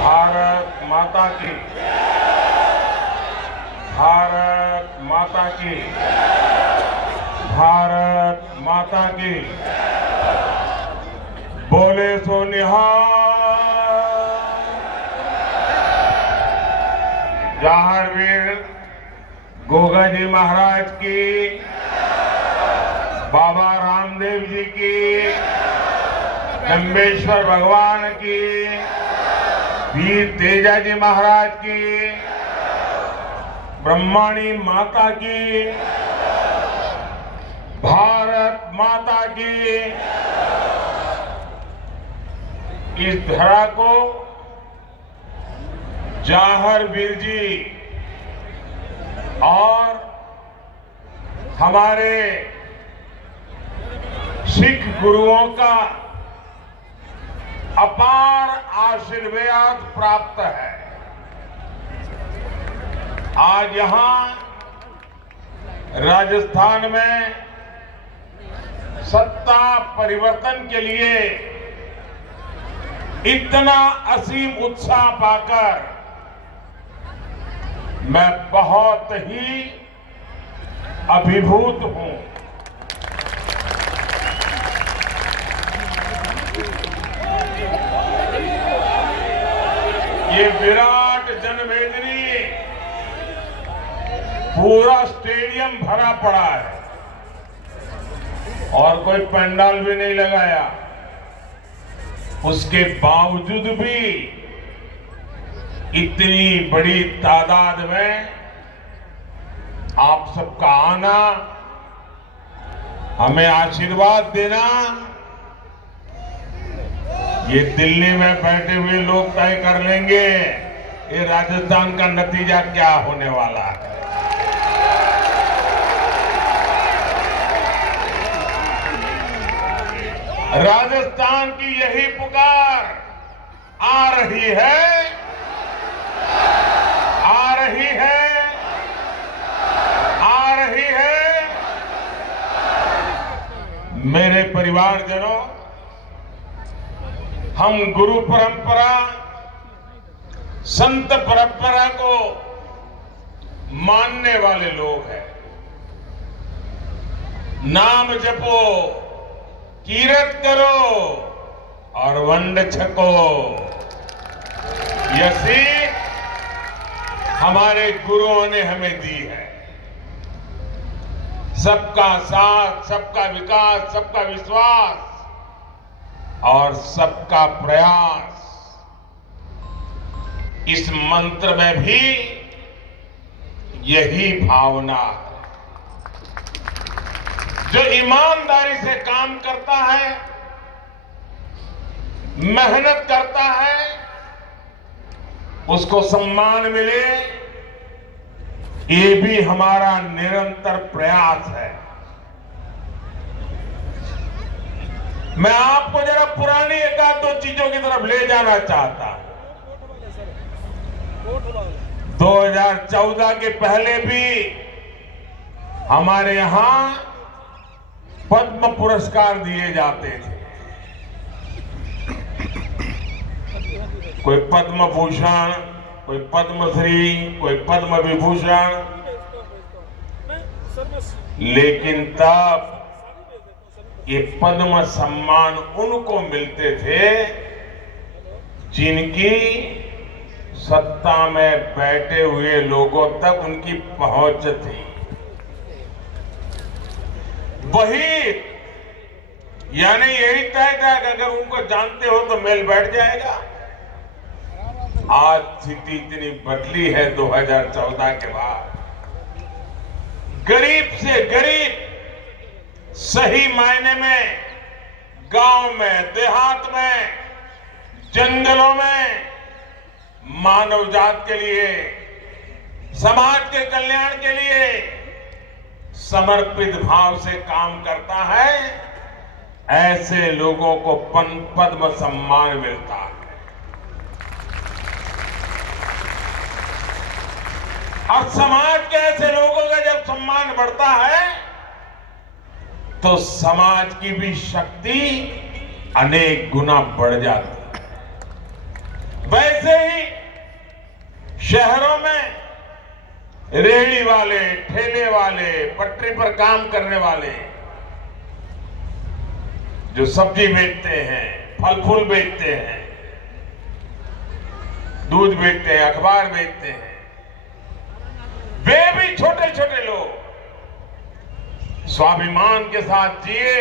भारत माता की, भारत माता की, भारत माता की। बोले सो निहाल। जहारवीर गोगा जी महाराज की, बाबा रामदेव जी की, जम्बेश्वर भगवान की, वीर तेजा जी महाराज की, ब्रह्माणी माता की, भारत माता की। इस धरा को जहारवीर जी और हमारे सिख गुरुओं का अपार आशीर्वाद प्राप्त है। आज यहां राजस्थान में सत्ता परिवर्तन के लिए इतना असीम उत्साह पाकर मैं बहुत ही अभिभूत हूं। ये विराट जनमेदिनी पूरा स्टेडियम भरा पड़ा है और कोई पंडाल भी नहीं लगाया। उसके बावजूद भी इतनी बड़ी तादाद में आप सबका आना, हमें आशीर्वाद देना, ये दिल्ली में बैठे हुए लोग तय कर लेंगे ये राजस्थान का नतीजा क्या होने वाला है। राजस्थान की यही पुकार आ रही है, आ रही है, आ रही है। मेरे परिवारजनों, हम गुरु परंपरा, संत परंपरा को मानने वाले लोग हैं। नाम जपो, कीरत करो और वंड छको, यह सीख हमारे गुरुओं ने हमें दी है। सबका साथ, सबका विकास, सबका विश्वास और सबका प्रयास, इस मंत्र में भी यही भावना है। जो ईमानदारी से काम करता है, मेहनत करता है, उसको सम्मान मिले, ये भी हमारा निरंतर प्रयास है। मैं आपको जरा पुरानी एक आध दो चीजों की तरफ ले जाना चाहता हूं। 2014 के पहले भी हमारे यहां पद्म पुरस्कार दिए जाते थे। कोई पद्म भूषण, कोई पद्मश्री, कोई पद्म विभूषण। लेकिन तब ये पद्म सम्मान उनको मिलते थे जिनकी सत्ता में बैठे हुए लोगों तक उनकी पहुंच थी। वही यानी यही तय था कि अगर उनको जानते हो तो मेल बैठ जाएगा। आज स्थिति इतनी बदली है 2014 के बाद। गरीब से गरीब सही मायने में गांव में, देहात में, जंगलों में मानव जात के लिए, समाज के कल्याण के लिए समर्पित भाव से काम करता है। ऐसे लोगों को पद्म सम्मान मिलता है। और समाज के ऐसे लोगों का जब सम्मान बढ़ता है तो समाज की भी शक्ति अनेक गुना बढ़ जाती है। वैसे ही शहरों में रेहड़ी वाले, ठेले वाले, पटरी पर काम करने वाले, जो सब्जी बेचते हैं, फल फूल बेचते हैं, दूध बेचते हैं, अखबार बेचते हैं, वे भी छोटे छोटे लोग स्वाभिमान के साथ जिए।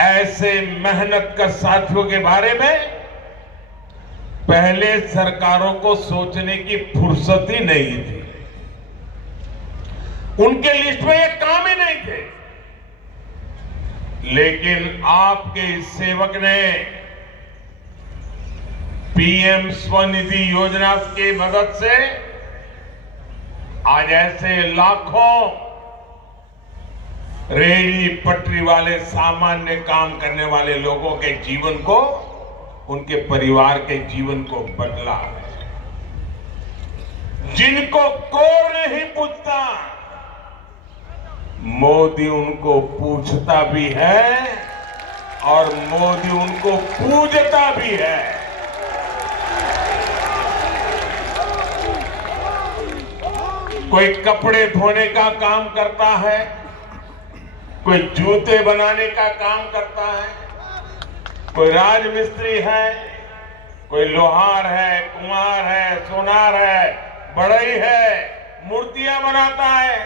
ऐसे मेहनत कर साथियों के बारे में पहले सरकारों को सोचने की फुर्सत ही नहीं थी, उनके लिस्ट में ये काम ही नहीं थे। लेकिन आपके इस सेवक ने पीएम स्वनिधि योजना की मदद से आज ऐसे लाखों रेहड़ी पटरी वाले, सामान्य काम करने वाले लोगों के जीवन को, उनके परिवार के जीवन को बदला है। जिनको कोई नहीं पूछता, मोदी उनको पूछता भी है और मोदी उनको पूजता भी है। कोई कपड़े धोने का काम करता है, कोई जूते बनाने का काम करता है, कोई राजमिस्त्री है, कोई लोहार है, कुम्हार है, सोनार है, बढ़ई है, मूर्तियां बनाता है,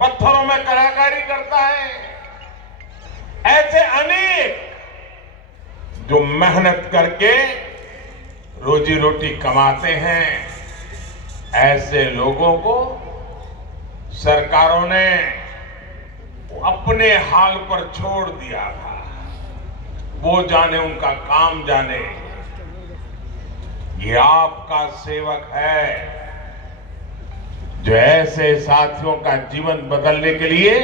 पत्थरों में कलाकारी करता है। ऐसे अनेक जो मेहनत करके रोजी रोटी कमाते हैं, ऐसे लोगों को सरकारों ने अपने हाल पर छोड़ दिया था। वो जाने, उनका काम जाने। ये आपका सेवक है जो ऐसे साथियों का जीवन बदलने के लिए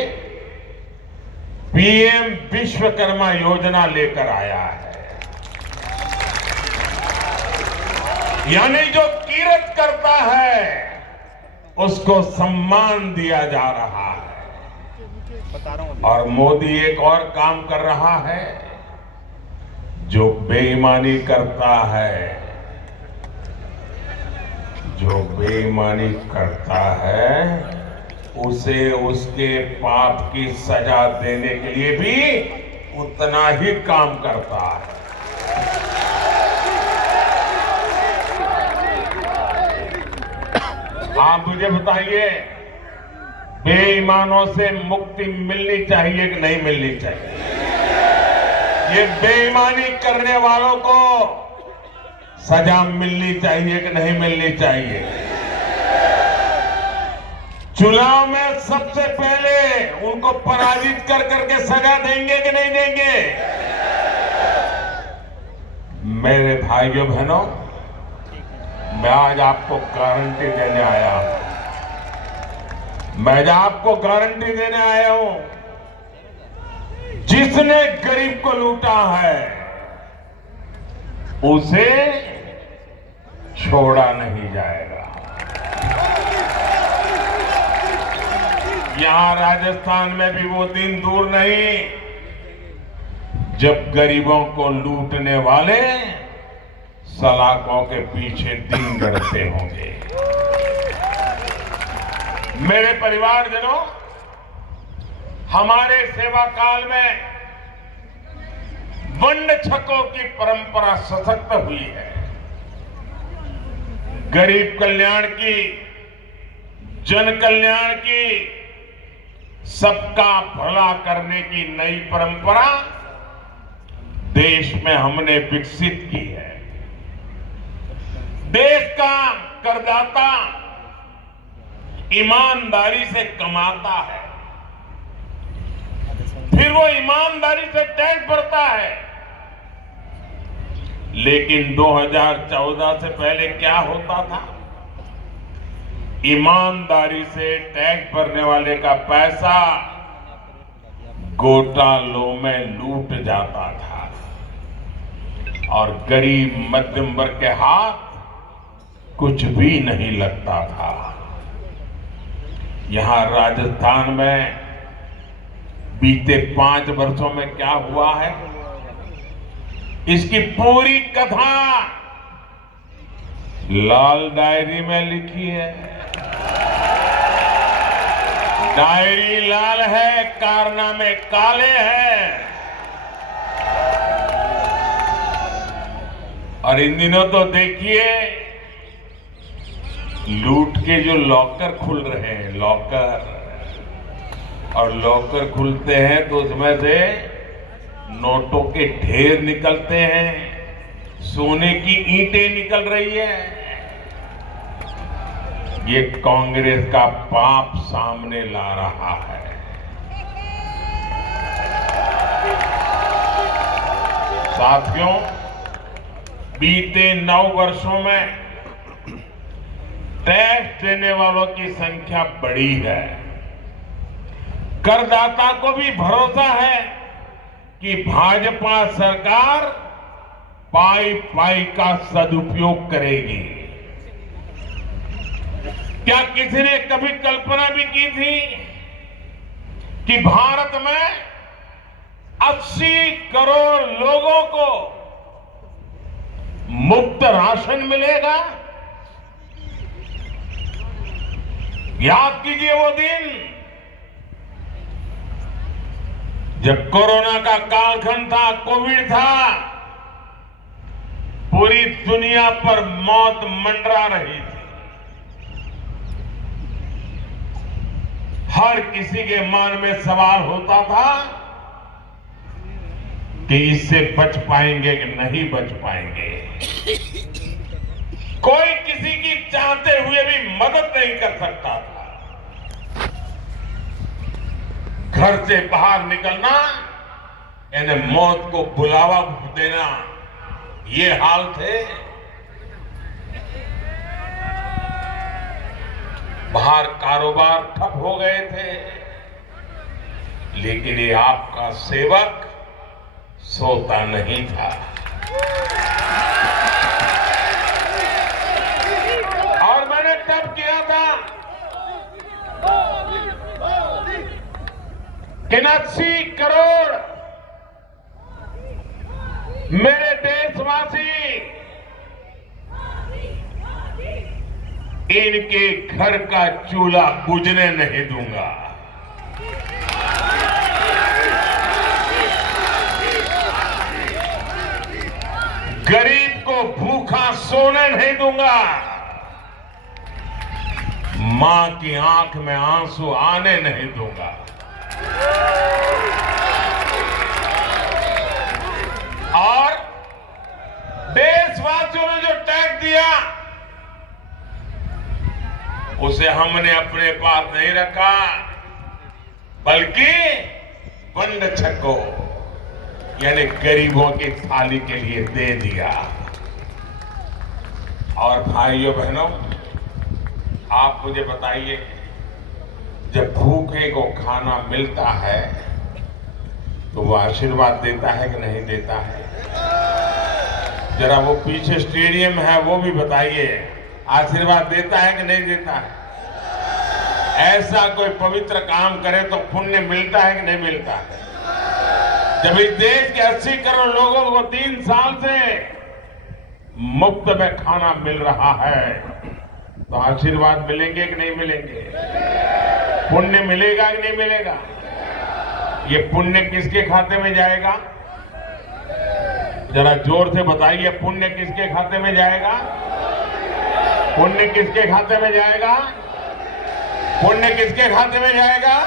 पीएम विश्वकर्मा योजना लेकर आया है। यानी जो किरत करता है उसको सम्मान दिया जा रहा है। और मोदी एक और काम कर रहा है, जो बेईमानी करता है, जो बेईमानी करता है उसे उसके पाप की सजा देने के लिए भी उतना ही काम करता है। आप मुझे बताइए, बेईमानों से मुक्ति मिलनी चाहिए कि नहीं मिलनी चाहिए? ये बेईमानी करने वालों को सजा मिलनी चाहिए कि नहीं मिलनी चाहिए? चुनाव में सबसे पहले उनको पराजित कर करके सजा देंगे कि नहीं देंगे? मेरे भाइयों बहनों, मैं आज आपको गारंटी देने आया हूं। मैं आज आपको गारंटी देने आया हूं, जिसने गरीब को लूटा है उसे छोड़ा नहीं जाएगा। यहां राजस्थान में भी वो दिन दूर नहीं जब गरीबों को लूटने वाले सलाखों के पीछे दिन गढ़ते होंगे। मेरे परिवारजनों, हमारे सेवा काल में वन्य छकों की परंपरा सशक्त हुई है। गरीब कल्याण की, जन कल्याण की, सबका भला करने की नई परंपरा देश में हमने विकसित की है। देश का करदाता ईमानदारी से कमाता है, फिर वो ईमानदारी से टैक्स भरता है। लेकिन 2014 से पहले क्या होता था? ईमानदारी से टैक्स भरने वाले का पैसा घोटालों में लूट जाता था और गरीब मध्यम वर्ग के हाथ कुछ भी नहीं लगता था। यहां राजस्थान में बीते 5 वर्षों में क्या हुआ है, इसकी पूरी कथा लाल डायरी में लिखी है। डायरी लाल है, कारनामे काले हैं। और इन दिनों तो देखिए लूट के जो लॉकर खुल रहे हैं, लॉकर, और लॉकर खुलते हैं तो उसमें से नोटों के ढेर निकलते हैं, सोने की ईंटें निकल रही है। ये कांग्रेस का पाप सामने ला रहा है। साथियों, बीते 9 वर्षों में टैक्स देने वालों की संख्या बढ़ी है। करदाता को भी भरोसा है कि भाजपा सरकार पाई पाई का सदुपयोग करेगी। क्या किसी ने कभी कल्पना भी की थी कि भारत में 80 करोड़ लोगों को मुफ्त राशन मिलेगा? याद कीजिए वो दिन जब कोरोना का कालखंड था, कोविड था, पूरी दुनिया पर मौत मंडरा रही थी। हर किसी के मन में सवाल होता था कि इससे बच पाएंगे कि नहीं बच पाएंगे। कोई किसी की चाहते हुए भी मदद नहीं कर सकता था। घर से बाहर निकलना यानी मौत को बुलावा देना, ये हाल थे। बाहर कारोबार ठप हो गए थे, लेकिन ये आपका सेवक सोता नहीं था। और मैंने तब किया था कि 80 करोड़ मेरे देशवासी इनके घर का चूल्हा बुझने नहीं दूंगा। गरीब को भूखा सोने नहीं दूंगा। मां की आंख में आंसू आने नहीं दूंगा। और देशवासियों ने जो टैक्स दिया उसे हमने अपने पास नहीं रखा, बल्कि बंद छक्को यानी गरीबों की थाली के लिए दे दिया। और भाइयों बहनों, आप मुझे बताइए, जब भूखे को खाना मिलता है तो वो आशीर्वाद देता है कि नहीं देता है? जरा वो पीछे स्टेडियम है वो भी बताइए, आशीर्वाद देता है कि नहीं देता है? ऐसा कोई पवित्र काम करे तो पुण्य मिलता है कि नहीं मिलता है? जब इस देश के 80 करोड़ लोगों को 3 साल से मुफ्त में खाना मिल रहा है तो आशीर्वाद मिलेंगे कि नहीं मिलेंगे? पुण्य मिलेगा कि नहीं मिलेगा? ये पुण्य किसके खाते में जाएगा? जरा जोर से बताइए, पुण्य किसके खाते में जाएगा? पुण्य किसके खाते में जाएगा? पुण्य किसके खाते में जाएगा?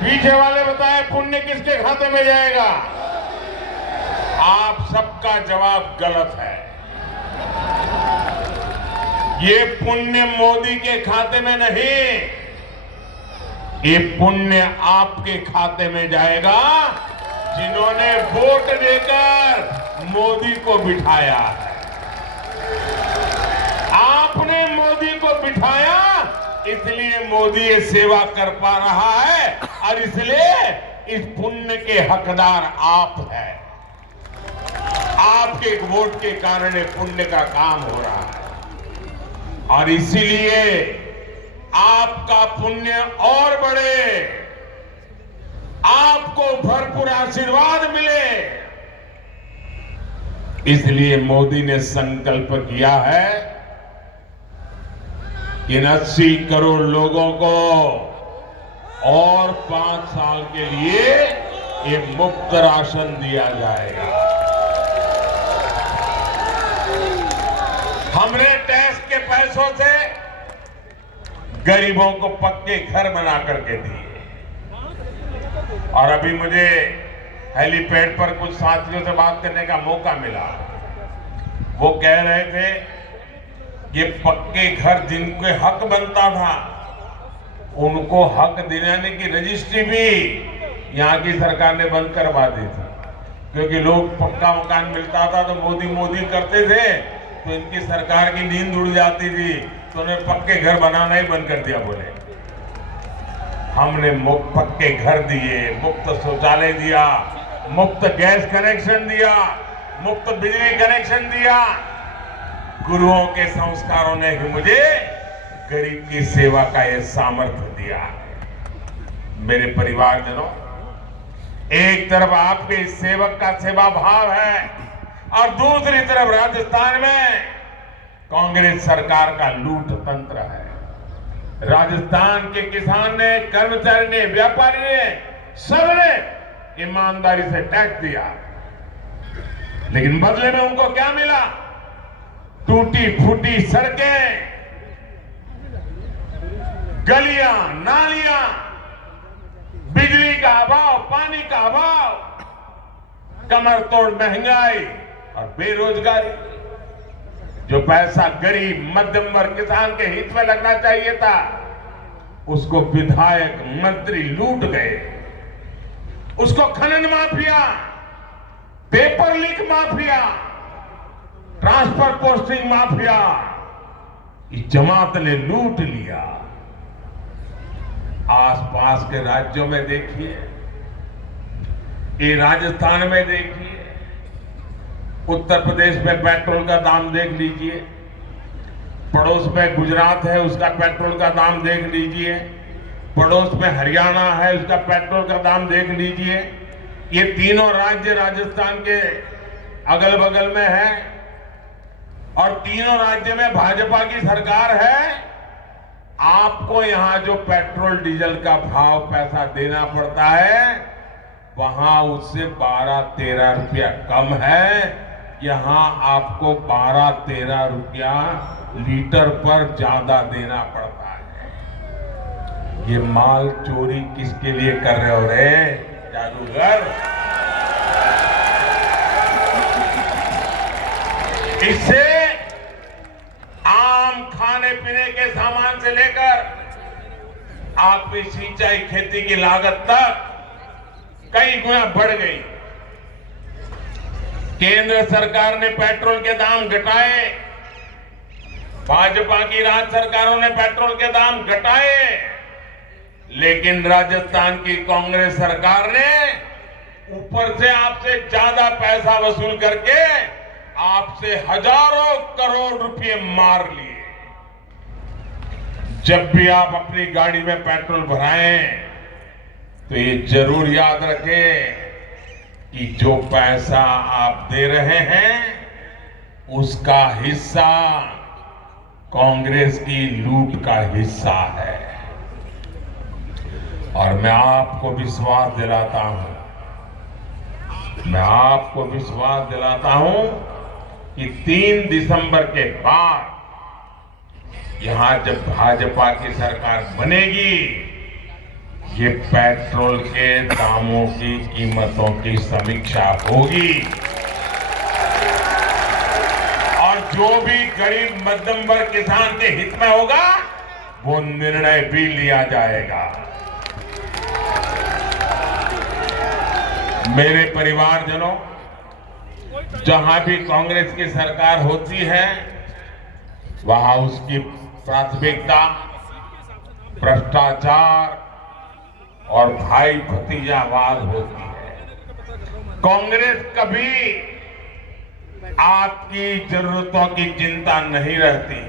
पीछे वाले बताएं, पुण्य किसके खाते में जाएगा? आप सबका जवाब गलत है। ये पुण्य मोदी के खाते में नहीं, ये पुण्य आपके खाते में जाएगा जिन्होंने वोट देकर मोदी को बिठाया है। आपने मोदी को बिठाया, इसलिए मोदी ये सेवा कर पा रहा है और इसलिए इस पुण्य के हकदार आप हैं। आपके वोट के कारण ये पुण्य का काम हो रहा है और इसीलिए आपका पुण्य और बढ़े, आपको भरपूर आशीर्वाद मिले, इसलिए मोदी ने संकल्प किया है इन 80 करोड़ लोगों को और 5 साल के लिए ये मुफ्त राशन दिया जाएगा। हमने टैक्स के पैसों से गरीबों को पक्के घर बना करके दिए। और अभी मुझे हेलीपैड पर कुछ साथियों से बात करने का मौका मिला। वो कह रहे थे ये पक्के घर जिनके हक बनता था उनको हक दिलाने की रजिस्ट्री भी यहां की सरकार ने बंद करवा दी थी, क्योंकि लोग पक्का मकान मिलता था तो मोदी मोदी करते थे तो इनकी सरकार की नींद उड़ जाती थी, तो उन्हें पक्के घर बनाना ही बंद कर दिया। बोले हमने मुफ्त पक्के घर दिए, मुफ्त शौचालय दिया, मुफ्त गैस कनेक्शन दिया, मुफ्त बिजली कनेक्शन दिया। गुरुओं के संस्कारों ने ही मुझे गरीब की सेवा का यह सामर्थ्य दिया। मेरे परिवारजनों, एक तरफ आपके सेवक का सेवा भाव है और दूसरी तरफ राजस्थान में कांग्रेस सरकार का लूट तंत्र है। राजस्थान के किसान ने, कर्मचारी ने, व्यापारी ने, सबने ईमानदारी से टैक्स दिया, लेकिन बदले में उनको क्या मिला? टूटी फूटी सड़कें, गलियां, नालियां, बिजली का अभाव, पानी का अभाव, कमर तोड़ महंगाई और बेरोजगारी। जो पैसा गरीब मध्यम वर्ग किसान के हित में लगना चाहिए था उसको विधायक मंत्री लूट गए। उसको खनन mafia, paper leak mafia, transfer posting mafia, इस जमात ने लूट लिया। आसपास के राज्यों में देखिए, ये राजस्थान में देखिए, उत्तर प्रदेश में पेट्रोल का दाम देख लीजिए, पड़ोस में गुजरात है उसका पेट्रोल का दाम देख लीजिए, पड़ोस में हरियाणा है उसका पेट्रोल का दाम देख लीजिए। ये तीनों राज्य राजस्थान के अगल बगल में है और तीनों राज्य में भाजपा की सरकार है। आपको यहां जो पेट्रोल डीजल का भाव पैसा देना पड़ता है वहां उससे 12-13 रुपया कम है। यहां आपको 12-13 रुपया लीटर पर ज्यादा देना पड़ता है। ये माल चोरी किसके लिए कर रहे हो रे जादूगर? इससे आम खाने पीने के सामान से लेकर आपकी सिंचाई खेती की लागत तक कई गुना बढ़ गई। केंद्र सरकार ने पेट्रोल के दाम घटाए, भाजपा की राज्य सरकारों ने पेट्रोल के दाम घटाए, लेकिन राजस्थान की कांग्रेस सरकार ने ऊपर से आपसे ज्यादा पैसा वसूल करके आपसे हजारों करोड़ रुपए मार लिए। जब भी आप अपनी गाड़ी में पेट्रोल भराएं तो ये जरूर याद रखें कि जो पैसा आप दे रहे हैं उसका हिस्सा कांग्रेस की लूट का हिस्सा है। और मैं आपको विश्वास दिलाता हूं कि 3 दिसंबर के बाद यहां जब भाजपा की सरकार बनेगी, ये पेट्रोल के दामों की कीमतों की समीक्षा होगी और जो भी गरीब मध्यम वर्ग किसान के हित में होगा वो निर्णय भी लिया जाएगा। मेरे परिवारजनों, जहां भी कांग्रेस की सरकार होती है वहां उसकी प्राथमिकता भ्रष्टाचार और भाई भतीजावाद होती है। कांग्रेस कभी आपकी जरूरतों की चिंता नहीं रहती।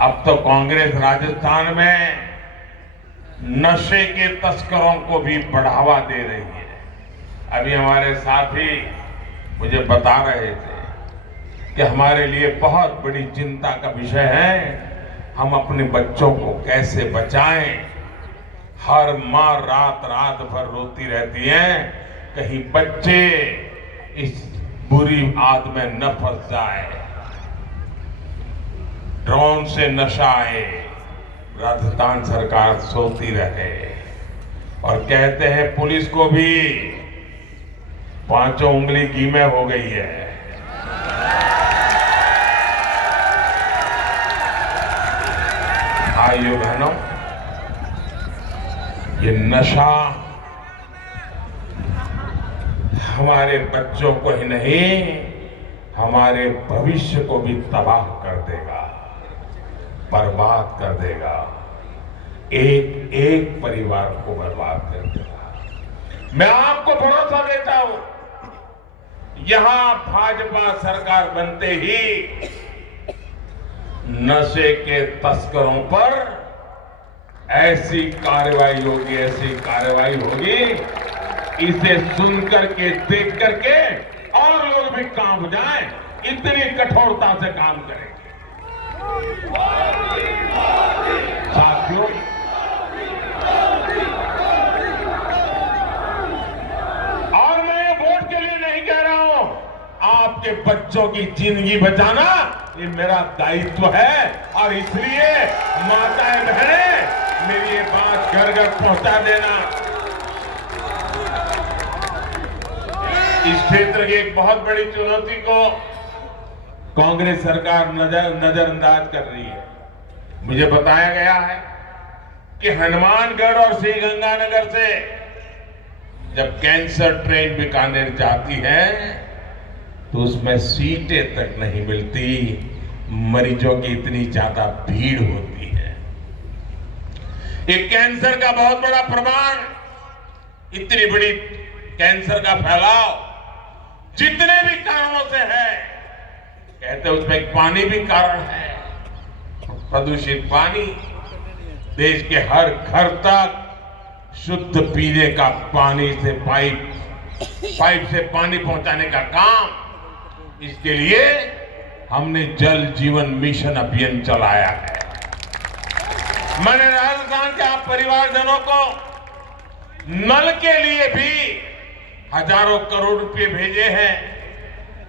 अब तो कांग्रेस राजस्थान में नशे के तस्करों को भी बढ़ावा दे रही है। अभी हमारे साथी मुझे बता रहे थे कि हमारे लिए बहुत बड़ी चिंता का विषय है हम अपने बच्चों को कैसे बचाएं। हर माँ रात रात भर रोती रहती है कहीं बच्चे इस बुरी आदत में न फंस जाए। ड्रोन से नशा आए, राजस्थान सरकार सोती रहे और कहते हैं पुलिस को भी पांचों उंगली घी में हो गई है। भाइयों बहनों, ये नशा हमारे बच्चों को ही नहीं, हमारे भविष्य को भी तबाह कर देगा, बर्बाद कर देगा, एक एक परिवार को बर्बाद कर देगा। मैं आपको भरोसा देता हूं, यहां भाजपा सरकार बनते ही नशे के तस्करों पर ऐसी कार्रवाई होगी, ऐसी कार्रवाई होगी, इसे सुन करके देख करके और लोग भी कांप जाएं, इतनी कठोरता से काम करेंगे। साथियों, और मैं ये वोट के लिए नहीं कह रहा हूं, आपके बच्चों की जिंदगी बचाना ये मेरा दायित्व है और इसलिए माताएं बहनें मेरी ये बात घर घर पहुंचा देना। इस क्षेत्र की एक बहुत बड़ी चुनौती को कांग्रेस सरकार नजरअंदाज कर रही है। मुझे बताया गया है कि हनुमानगढ़ और श्रीगंगानगर से जब कैंसर ट्रेन बीकानेर जाती है तो उसमें सीटें तक नहीं मिलती, मरीजों की इतनी ज्यादा भीड़ होती है। एक कैंसर का बहुत बड़ा प्रमाण, इतनी बड़ी कैंसर का फैलाव जितने भी कारणों से है, कहते उसमें एक पानी भी कारण है। प्रदूषित पानी, देश के हर घर तक शुद्ध पीने का पानी से पाइप से पानी पहुंचाने का काम, इसके लिए हमने जल जीवन मिशन अभियान चलाया है। मैंने राजस्थान के आप परिवारजनों को नल के लिए भी हजारों करोड़ रुपए भेजे हैं,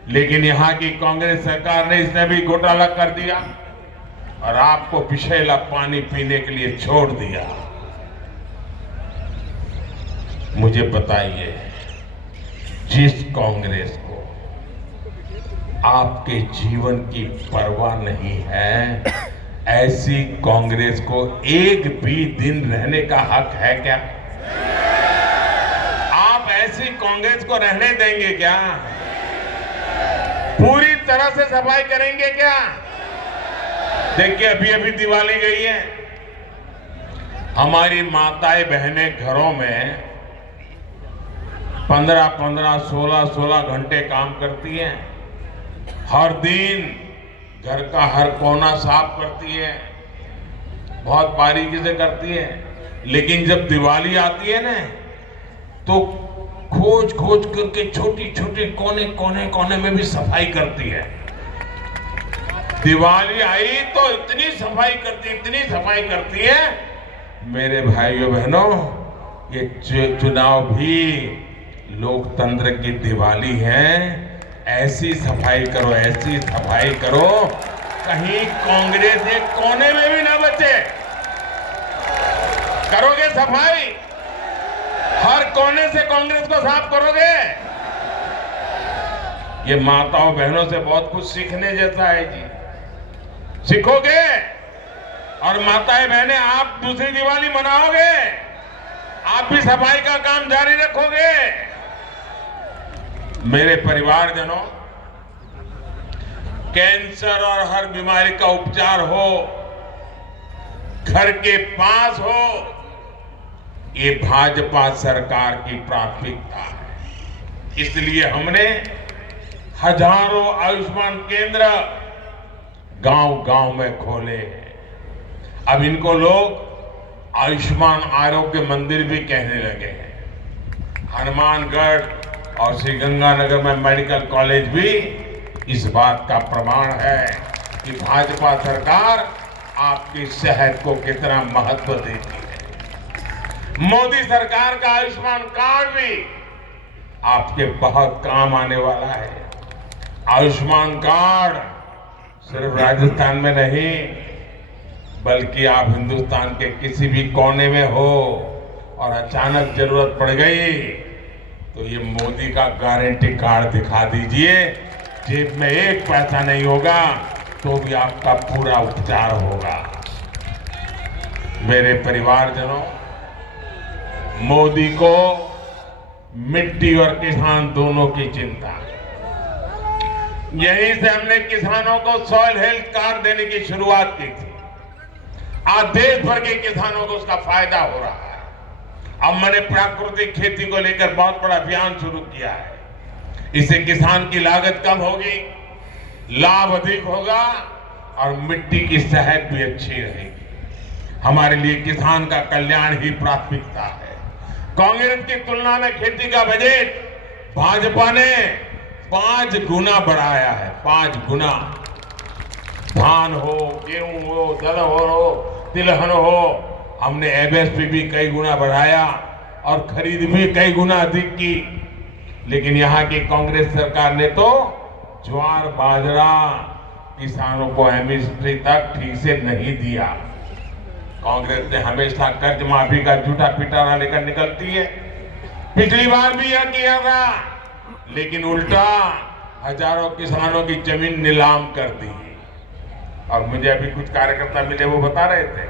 लेकिन यहां की कांग्रेस सरकार ने इसने भी घोटाला कर दिया और आपको विषैला पानी पीने के लिए छोड़ दिया। मुझे बताइए, जिस कांग्रेस को आपके जीवन की परवाह नहीं है, ऐसी कांग्रेस को एक भी दिन रहने का हक है क्या? आप ऐसी कांग्रेस को रहने देंगे क्या? पूरी तरह से सफाई करेंगे क्या? देखिए, अभी अभी दिवाली गई है, हमारी माताएं बहनें घरों में 15-15, 16-16 घंटे काम करती हैं। हर दिन घर का हर कोना साफ करती है, बहुत बारीकी से करती है, लेकिन जब दिवाली आती है ना तो खोज खोज करके छोटी छोटी कोने में भी सफाई करती है। दिवाली आई तो इतनी सफाई करती है। मेरे भाइयों बहनों, ये चुनाव भी लोकतंत्र की दिवाली है। ऐसी सफाई करो कहीं कांग्रेस एक कोने में भी ना बचे। करोगे सफाई? हर कोने से कांग्रेस को साफ करोगे? ये माताओं बहनों से बहुत कुछ सीखने जैसा है जी। सीखोगे और माताएं बहनें आप दूसरी दिवाली मनाओगे, आप भी सफाई का काम जारी रखोगे। मेरे परिवारजनों, कैंसर और हर बीमारी का उपचार हो, घर के पास हो, ये भाजपा सरकार की प्राथमिकता है। इसलिए हमने हजारों आयुष्मान केंद्र गांव-गांव में खोले हैं। अब इनको लोग आयुष्मान आरोग्य मंदिर भी कहने लगे हैं। हनुमानगढ़ और श्रीगंगानगर में मेडिकल कॉलेज भी इस बात का प्रमाण है कि भाजपा सरकार आपकी सेहत को कितना महत्व देती है। मोदी सरकार का आयुष्मान कार्ड भी आपके बहुत काम आने वाला है। आयुष्मान कार्ड सिर्फ राजस्थान में नहीं, बल्कि आप हिंदुस्तान के किसी भी कोने में हो और अचानक जरूरत पड़ गई तो ये मोदी का गारंटी कार्ड दिखा दीजिए, जेब में एक पैसा नहीं होगा तो भी आपका पूरा उपचार होगा। मेरे परिवारजनों, मोदी को मिट्टी और किसान दोनों की चिंता है। यहीं से हमने किसानों को सॉइल हेल्थ कार्ड देने की शुरुआत की थी। आज देश भर के किसानों को उसका फायदा हो रहा है। अब मैंने प्राकृतिक खेती को लेकर बहुत बड़ा अभियान शुरू किया है। इससे किसान की लागत कम होगी, लाभ अधिक होगा और मिट्टी की सेहत भी अच्छी रहेगी। हमारे लिए किसान का कल्याण ही प्राथमिकता है। कांग्रेस की तुलना में खेती का बजट भाजपा ने 5 गुना बढ़ाया है। 5 गुना। धान हो, गेहूं हो, दलहन हो, तिलहन हो, हमने एमएसपी भी कई गुना बढ़ाया और खरीद भी कई गुना अधिक की। लेकिन यहाँ की कांग्रेस सरकार ने तो ज्वार बाजरा किसानों को एमएसपी तक ठीक से नहीं दिया। कांग्रेस ने हमेशा कर्ज माफी का झूठा पिटारा लेकर निकलती है। पिछली बार भी यह किया था, लेकिन उल्टा हजारों किसानों की जमीन नीलाम कर दी। और मुझे अभी कुछ कार्यकर्ता मिले, वो बता रहे थे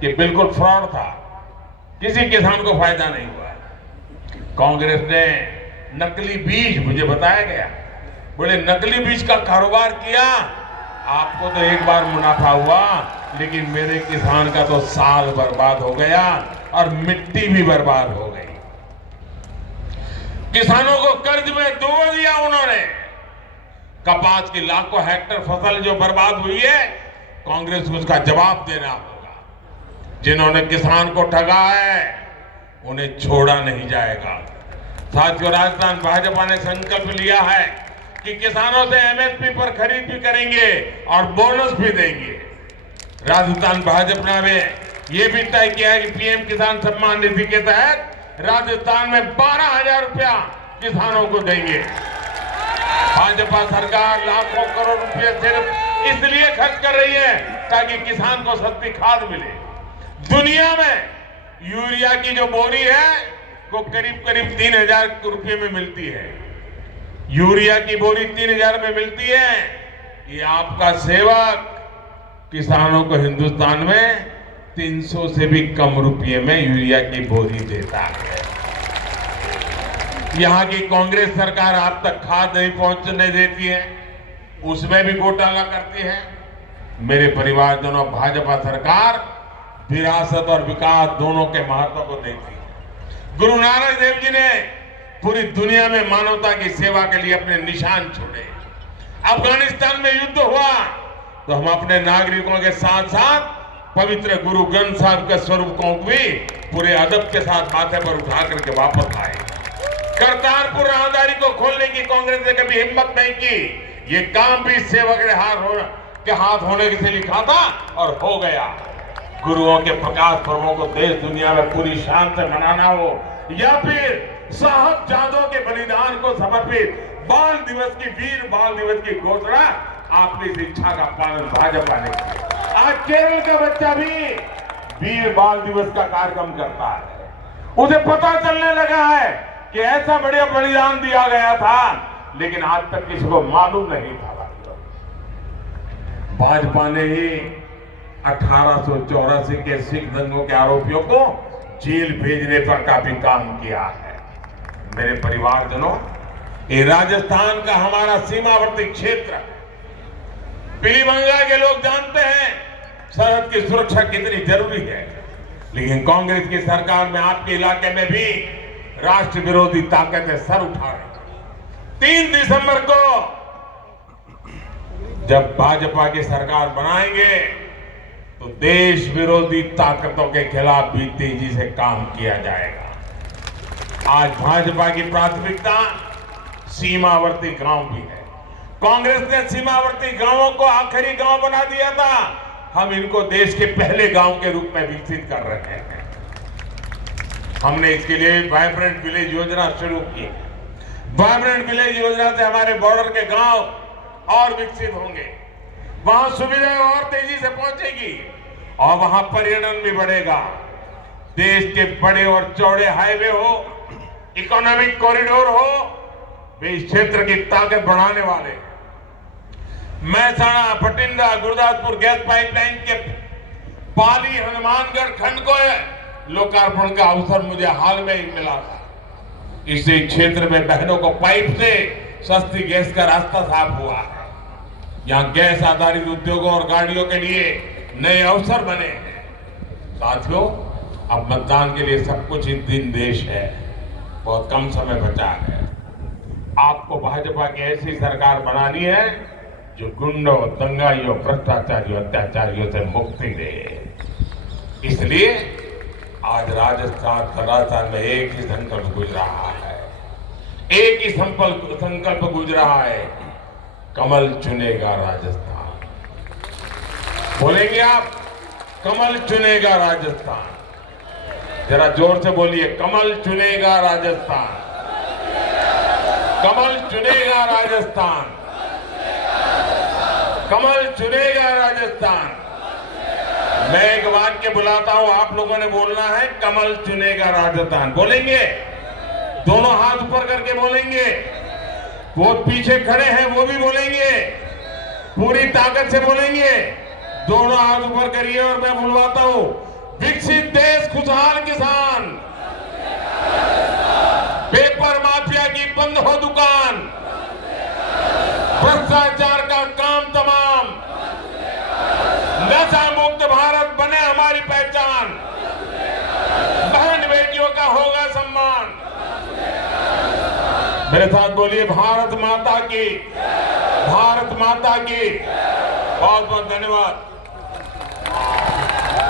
कि बिल्कुल फ्रॉड था, किसी किसान को फायदा नहीं हुआ। कांग्रेस ने नकली बीज, मुझे बताया गया, बोले नकली बीज का कारोबार किया, आपको तो एक बार मुनाफा हुआ, लेकिन मेरे किसान का तो साल बर्बाद हो गया और मिट्टी भी बर्बाद हो गई। किसानों को कर्ज में डुबो दिया उन्होंने। कपास की लाखों हेक्टेयर फसल जो बर्बाद हुई है, कांग्रेस को उसका जवाब देना होगा। जिन्होंने किसान को ठगा है उन्हें छोड़ा नहीं जाएगा। साथियों, राजस्थान भाजपा ने संकल्प लिया है कि किसानों से एमएसपी पर खरीद भी करेंगे और बोनस भी देंगे। राजस्थान भाजपा ने यह भी तय किया है कि पीएम किसान सम्मान निधि के तहत राजस्थान में 12,000 रुपया किसानों को देंगे। भाजपा सरकार लाखों करोड़ रुपए सिर्फ इसलिए खर्च कर रही है ताकि किसान को सस्ती खाद मिले। दुनिया में यूरिया की जो बोरी है वो करीब 3,000 रुपए में मिलती है। यूरिया की बोरी 3,000 में मिलती है। ये आपका सेवक किसानों को हिंदुस्तान में 300 से भी कम रुपये में यूरिया की बोरी देता है। यहां की कांग्रेस सरकार आप तक खाद नहीं पहुंचने देती है, उसमें भी घोटाला करती है। मेरे परिवारजनों, भाजपा सरकार विरासत और विकास दोनों के महत्व को देती है। गुरु नानक देव जी ने पूरी दुनिया में मानवता की सेवा के लिए अपने निशान छोड़े। अफगानिस्तान में युद्ध हुआ तो हम अपने नागरिकों के साथ साथ पवित्र गुरु ग्रंथ साहब के स्वरूप को भी पूरे अदब के साथ माथे पर उठा करके वापस लाए। करतारपुर राहदारी को खोलने की कांग्रेस ने कभी हिम्मत नहीं की। ये काम भी सेवक के हाथ होने से लिखा था और हो गया। गुरुओं के प्रकाश पर्वों को देश दुनिया में पूरी शान से मनाना हो या फिर साहबजादों के बलिदान को समर्पित बाल दिवस की वीर बाल दिवस की घोषणा, आपकी इस इच्छा का पालन भाजपा ने किया। आज केरल का बच्चा भी वीर बाल दिवस का कार्यक्रम करता है। उसे पता चलने लगा है कि ऐसा बढ़िया बलिदान दिया गया था, लेकिन आज तक किसी को मालूम नहीं था। भाजपा ने ही 1884 के सिख दंगों के आरोपियों को जेल भेजने पर काफी काम किया है। मेरे परिवारजनों, ये राजस्थान का हमारा सीमावर्ती क्षेत्र, पीलीभंगा के लोग जानते हैं सरहद की सुरक्षा कितनी जरूरी है। लेकिन कांग्रेस की सरकार में आपके इलाके में भी राष्ट्र विरोधी ताकतें सर उठा रही। 3 दिसंबर को जब भाजपा की सरकार बनाएंगे तो देश विरोधी ताकतों के खिलाफ भी तेजी से काम किया जाएगा। आज भाजपा की प्राथमिकता सीमावर्ती गांव भी है। कांग्रेस ने सीमावर्ती गांवों को आखिरी गांव बना दिया था। हम इनको देश के पहले गांव के रूप में विकसित कर रहे हैं। हमने इसके लिए वाइब्रेंट विलेज योजना शुरू की। वाइब्रेंट विलेज योजना से हमारे बॉर्डर के गांव और विकसित होंगे, वहां सुविधाएं और तेजी से पहुंचेगी और वहां पर्यटन भी बढ़ेगा। देश के बड़े और चौड़े हाईवे हो, इकोनॉमिक कॉरिडोर हो, वे इस क्षेत्र की ताकत बढ़ाने वाले। महसाणा, भटिंडा, गुरदासपुर गैस पाइपलाइन के पाली हनुमानगढ़ खंड को लोकार्पण का अवसर मुझे हाल में ही मिला था। इससे क्षेत्र में बहनों को पाइप से सस्ती गैस का रास्ता साफ हुआ है। यहां गैस आधारित उद्योगों और गाड़ियों के लिए नए अवसर बने हैं। साथियों, अब मतदान के लिए सब कुछ इस दिन देश है, बहुत कम समय बचा है। आपको भाजपा की ऐसी सरकार बनानी है जो गुंडों, दंगाइयों, भ्रष्टाचारियों, अत्याचारियों से मुक्ति दे। इसलिए आज राजस्थान में एक ही संकल्प गुज रहा है, एक ही संकल्प गुज रहा है, कमल चुनेगा राजस्थान। बोलेंगे आप, कमल चुनेगा राजस्थान। जरा जोर से बोलिए, कमल चुनेगा राजस्थान, कमल चुनेगा राजस्थान, कमल चुनेगा राजस्थान। मैं एक वाक्य बुलाता हूं, आप लोगों ने बोलना है, कमल चुनेगा राजस्थान। बोलेंगे? दोनों हाथ ऊपर करके बोलेंगे। वो पीछे खड़े हैं वो भी बोलेंगे, पूरी ताकत से बोलेंगे। दोनों हाथ ऊपर करिए और मैं बुलवाता हूं, विकसित देश, खुशहाल किसान, पेपर माफिया की बंद हो दुकान, भ्रष्टाचार का काम तमाम, नशा मुक्त भारत बने हमारी पहचान, बहन बेटियों का होगा सम्मान। मेरे साथ बोलिए, भारत माता की, भारत माता की। बहुत बहुत धन्यवाद।